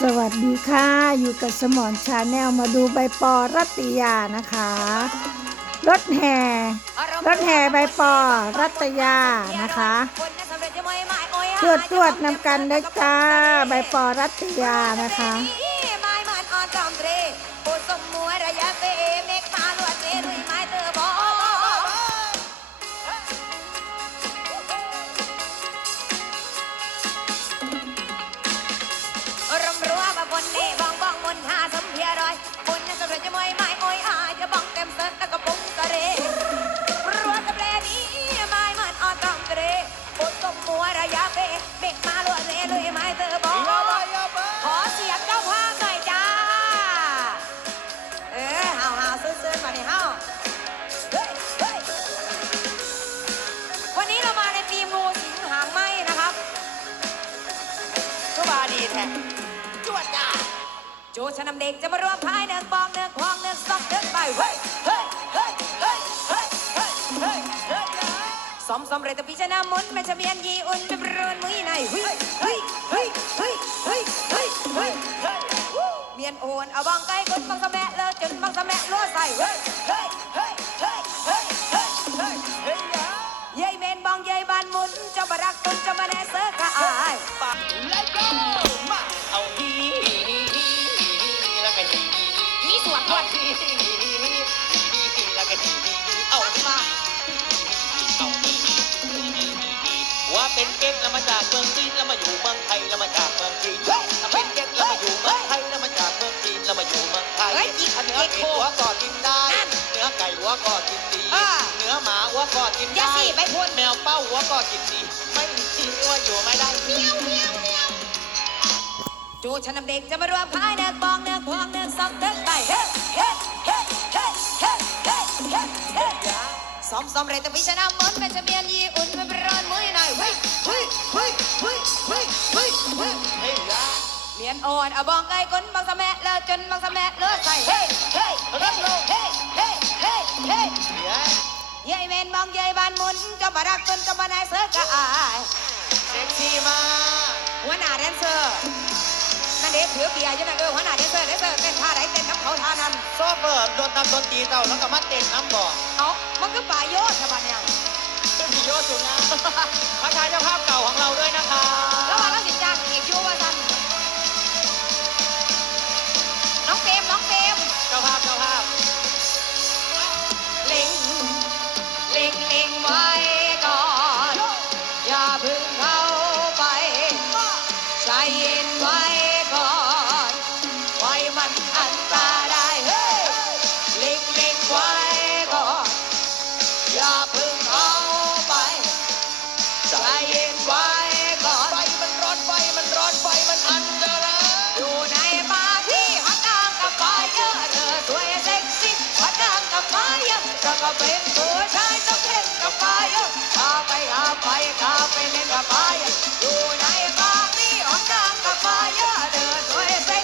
สวัสดีค่ะ อยู่กับสมอนชาแนลมาดูใบปอรัตยานะคะ รถแห่รถแห่ใบปอรัตยานะคะตรวจตรวจนำกันได้จ้าใบปอรัตยานะคะ Sombre to picha na mun, mecha bien yi un brun muy nai. Hui, hui, hui, hui, hui, hui, hui, hui. Mien on abang kai kun mang sa mẹ lơ chân mang sa mẹ lúa sai. Hey, hey, hey, hey, hey, hey, hey, hey. Yay men bong yay ban mun, cho bà rắc kun cho bà nè sơ cả ai. Let's go. Ma, ao hi hi hi hi hi la cái gì? Mi suat suat hi hi hi hi hi la cái gì? เป็นเก๊กแล้วมาจากเมืองจีนแล้วมาอยู่เมืองไทยแล้วมาจากเมืองจีนถ้าเป็นเก๊กแล้วมาอยู่เมืองไทยแล้วมาจากเมืองจีนแล้วมาอยู่เมืองไทยถ้าเนื้อเป็ดหัวก็กินได้เนื้อไก่หัวก็กินดีเนื้อหมาหัวก็กินอย่าได้สิไปพูด แมวเป้าหัวก็กินดี ไม่มีที่ว่าอยู่ไม่ได้เมียวเมียวเมียวจูฉันนำเด็กจะมารวมพายเนื้อบองเนื้อควงเนื้อซอกเนื้อไปเฮ้เฮ้เฮ้เฮ้เฮ้เฮ้ เฮ้เฮ้สมเรตปีชนะมุนแม่ชะเบียนยีอุ่นไม่บรนมุยในเฮ้ยเฮ้ยเฮ้ยเฮ้ยเฮ้ยเฮ้ยเฮ้ยเฮ้ยเมียนโอนเอาบองไก่คนบังสะแมะเลอจนบังสะแมะเลือใส่เฮ้ยเฮ้ยเฮ้เฮ้เฮ้ยเฮ้เฮ้เฮ้ยเย้ยเมนบองเย้ยบานมุนเจ้าบารักตุนเจ้ามาแนเสือกะอายเซ็กซี่มากหัวหน้าแดนเซอร์ เด็กถือเบียร์ใช่ไหมเออหัวหน้าแดนเซอร์แดนเซอร์เต้นท่าไหนเต้นน้ำเขาท่านั้นซอฟเฟอร์โดนนำโดนตีเต่าแล้วก็มาเต้นน้ำบ่อเอามันก็ป่าโยชน์ชาวบ้านเนี่ย เป็นพี่โยสุงาทักทายเจ้าภาพเก่าของเราด้วยนะคะ อย่าเพึ่งเขาไป ใจเย็นไว้ก่อนไฟมันร้อนไฟมันร้อนไฟมันอันตรายอยู่ในปาร์ตี้ฮอตดางกับไฟเยอะเธอสวยเซ็กซี่ฮอตดางกับไฟเยอะเธอก็เป็นผู้ชายต้องเล่นกับไฟเยอะข้าไปข้าไปข้าไปเล่นกับไฟเยอะอยู่ในปาร์ตี้ฮอตดางกับไฟเยอะเธอสวยเซ็ก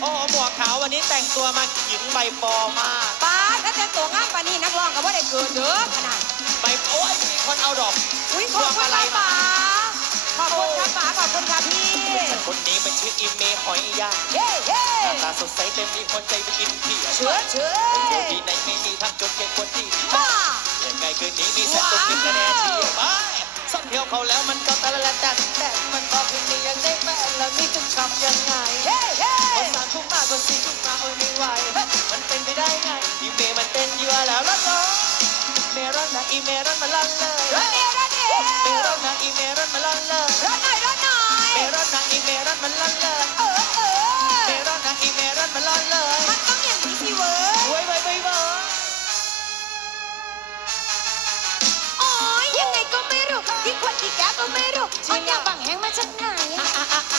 โอ้โหหมวกขาววันนี้แต่งตัวมาหญิงใบปอมาก ป้าถ้าจะตัวงามปานนี้นักร้องก็บ่ได้เกิดเด้อขนาด ใบโอ้ยมีคนเอาดอก อุ้ยขอบคุณค่ะป๋าขอบคุณค่ะป๋าขอบคุณค่ะพี่ คนนี้มันชื่ออิเมหอยย่างเฮ้เฮ้หน้าตาสดใสเต็มมีคนใจไปกินเที่ยวเชื่อเชื่อเดี๋ยวที่ไหนไม่มีทางจนแค่คนที่บ้ายังไงคืนนี้มีแสนตุ้มคะแนนเชียร์ไปซ่อนเที่ยวเขาแล้วมันก็ตะละละแต่แนนะอีเมรอนมาลั่นเลยรถเดียวรถเดียวเมรอนนะอีเมรอนมาลั่นเลยรถหน่อยรถหน่อยเมรอนนะอีเมรอนมาลั่นเลยเออเออมันร้อนเลยมันต้องอย่างนี้สิเว้ยไว้ไว้ไว้ไว้โอ้ยยังไงก็ไม่รู้ที่คนที่แกก็ไม่รู้มันอยากบังแหงมาจากไหน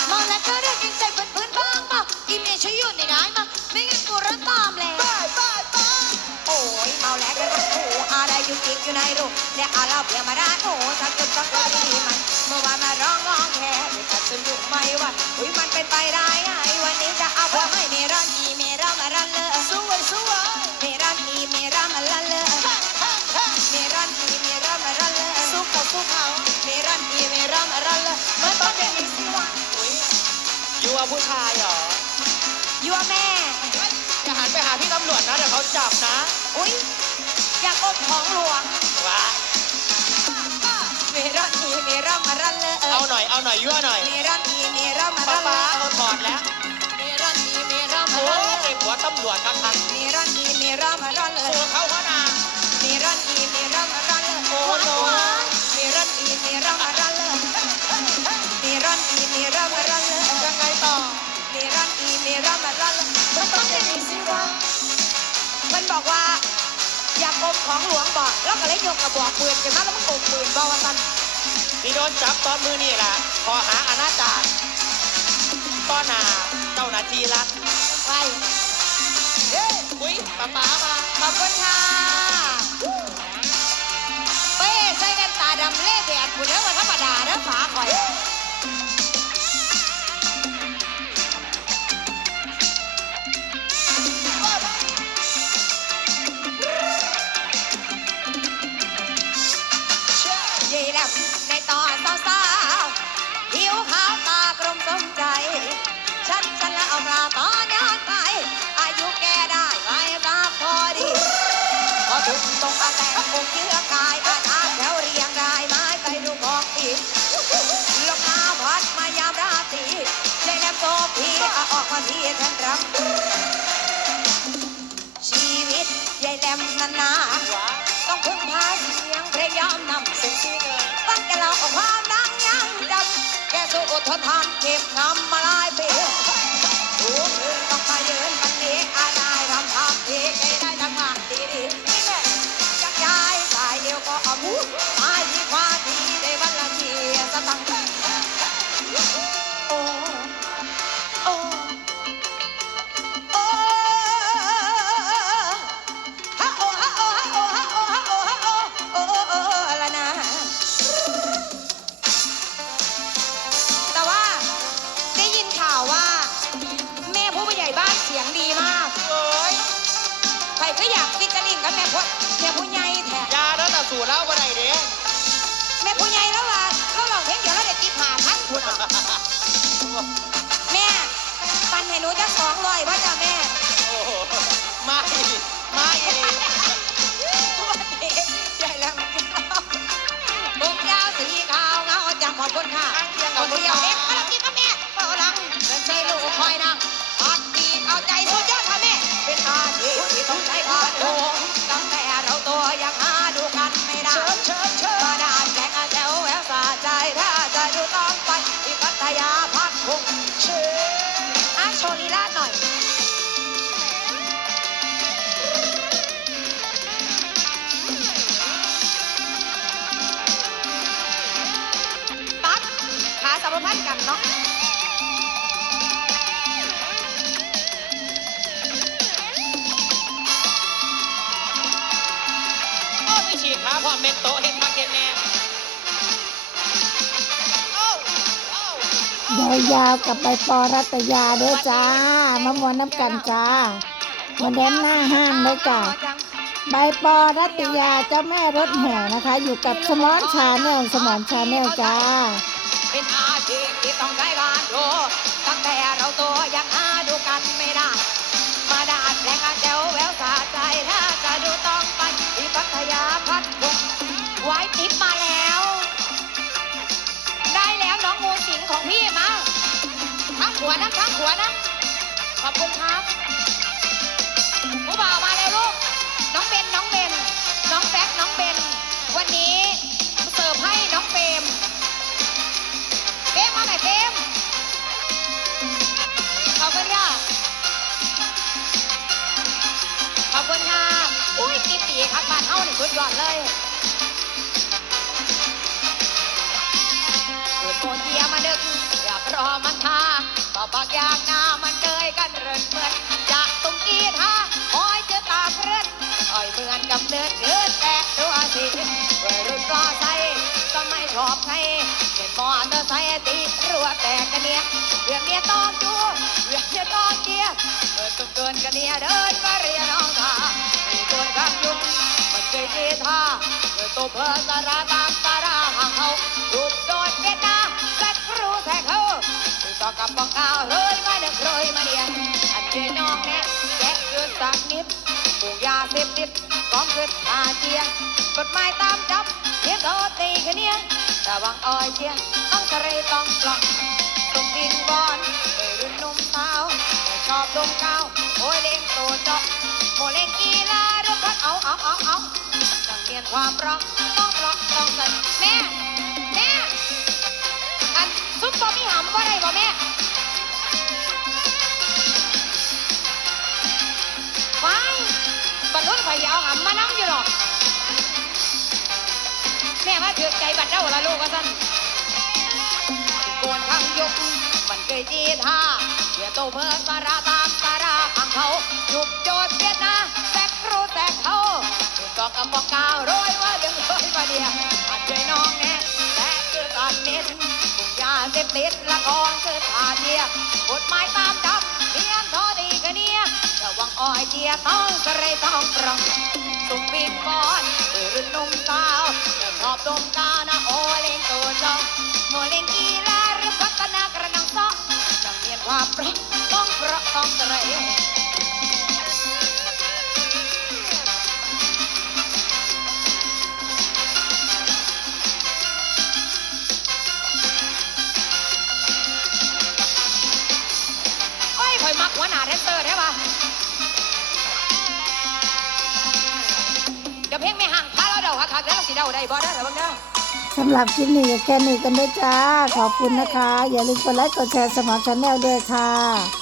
เมาแล้วก็เรียกยังใจเพื่อนๆบ้างเปล่าอีเมย์ช่วยหยุดหน่อยได้มั้ยไม่งั้นกูร้อนตามแล้ว อะไรอยู่กิกอยู่ในรูและอาเราเพียมาด้าโอ้สักจุดสักกะดีมันเมื่อวานมาร้องร้องแค่แต่สนุกไม่วันอุ้ยมันเป็นไปได้ไงวันนี้จะเอาพวกให้เมรอนอีเมรามารันเลยสวยสวยเมรอนอีเมรามารันเลยเมรอนอีเมรอนมารันเลยสู้เขาสู้เขาเมรอนอีเมรอนมารันเลยมันต้องเป็นอีกสิวะอุ๊ยอยู่กับผู้ชายเหรอยัวแม่อย่าหันไปหาพี่ตำรวจนะเดี๋ยวเขาจับนะอุ้ย อยากอมของหลวงว้าเมรอนอีเมรอนมารันเลยเอาหน่อยเอาหน่อยยั่วหน่อยเมรอนอีเมรอนมาป้ารันเลป้ายเขาถอดแล้วเมรอนอีเมรอนมาโอ้รันเลยยหัวตำรวจกันทันเมรอนอีเมรอนมารันเลโอ้ยเขาหัวหน้าเมรอนอีเมรอนมารันเลยโอ้โหเมรอนอีเมรอนมารันเลยเมรอนอีเมรอนมารันเลยยังไงต่อเมรอนอีเมรอนมารันเลยมันต้องเป็นอย่างนี้สิวะมันบอกว่า อยากอมของหลวงบอกแล้วก็เลยยกกระบอกปืนกันมาแล้วมันอมปืนบอกว่ากันพี่โดนจับตอนมือนี่แหละขอหาอนาจารต้อนหนาเจ้าหน้าที่รัฐไปเฮ้ยอุ้ยป้าป้ามาขอบคุณค่ะ รงอาแต่องค์เชื้อกายอาชาแถวเรียงรายไม้ไปดูของอีกลมหนาวพัดมายามราตรีใจแหลมโตพีเอาออกมาที่แทนรำชีวิตยายแหลมนานนาว้าต้องพึ่งพาเสียงเพลงยอมนำเซ็กซี่เกินตั้งแกเราเอาความดังยังดำแกสู้อดทนทำเก็บงำมา จ พร้อมเม็ดโตะเห็นมาเก็ตแน่โอ้โอ้ยาวๆกับใบปอรัตยาเด้อจ้ามามวนน้ำกันจ้ามาแดนหน้าห้างเลยจ้าใบปอรัตยาเจ้าแม่รถแห่นะคะ อยู่กับสมอนชาแนลสมอนชาแนลจ้าเป็นอาชีพที่ต้องใช้การโด หัวนะ ขอบคุณครับผู้บ่าวมาเลยลูก น้องเบน น้องเบน น้องแฟกน้องเบน วันนี้เสิร์ฟให้น้องเฟมเฟมมาไหนเฟมขอบคุณค่ะ ขอบคุณค่ะ อุ้ยตีตีครับบานเท่าหนึ่งชุดยอดเลยเปิดโตเทียมาดึกอยากรอมันทา ก็บอกอยากหน้ามันเกยกันเรินเหมือนจะตุ้มกีท่าคอยเจอตาเพื่อนอ่อยเหมือนกับเนื้อเกิดแต่ตัวสิวัยรุ่นก็ใส่ก็ไม่ชอบใครเห็นมอเตอร์ไซค์ตีรัวแตกกันเนี่ยเรื่องเนี้ยต้องจูเรื่องเนี้ยต้องเกียร์เออสุดเกินกันเนี่ยเดินมาเรียนน้องทามีตัวข้างยุ่งมันเคยเจท่าเออตัวเพอสาราตามสาราห่างเขารูปโดดเด็ดนะแอกับบอกกล่าวเฮ้ยมาเด็กเฮ้ยมาเดียนอันเจน้องแน่แกะเกินสักนิดปลูกยาเสพติดกองเกิดอาเจียกฎหมายตามจับเทียบโทษตีกันเนี่ยแต่วังอ้อยเชียต้องกระเรต้องปล่องต้องดินบอลเอ้ยรุ่นนุ่มสาวแต่ชอบดมกาวโอ้ยเล่งโตจาะโมเล่งกีฬารถพัดเอาเอาเอาเอาต้องเรียนความรักต้องรักต้องกันแม่แม่อันซุปบะหมี่หำว่าไรบ่แม่ มานั่งอยู่หรอก แม่มาถือใจบัดเจ้าละลูกว่าสั่นโกนข้งยกมันเคยจีท่าเสียโตเพื่อสาราตามสาราขังเขาหยุบโจดเสียนะแตกครูแตกเขาต่อกับบอกกาวโรยว่าเรื่อยว่าเดียอันใจน้องแน่แต่คือตอนนี้ยาเสพติดละกองคือทาเทียกฎหมายตามจับเทียนทอดีกันเนี่ยระวังอ้อยเจียต้องกระไรต้องปรอง สุมวิงบอนเออรุ่นนุ่มสาวแต่ชอบดมกาวนะโอเล่งตัวจองโมเล่งกีฬาหรือพัฒนากระนังซ้อจังเรียนความปรองต้องปรองต้องกระไรโอ้ยข่อยมักหัวหน้าแดนเซอร์ได้ปะ งไม่ห่างพาเราเดาค่ะค่ะเดี๋ยวเราสิเดาได้บ่ได้อเดี๋ยวเบิ่งเด้อสำหรับคลิปนี้ก็แค่นี้กันด้วยจ้า ขอบคุณนะคะ อย่าลืมกดไลค์กดแชร์สมองชาแนลด้วยค่ะ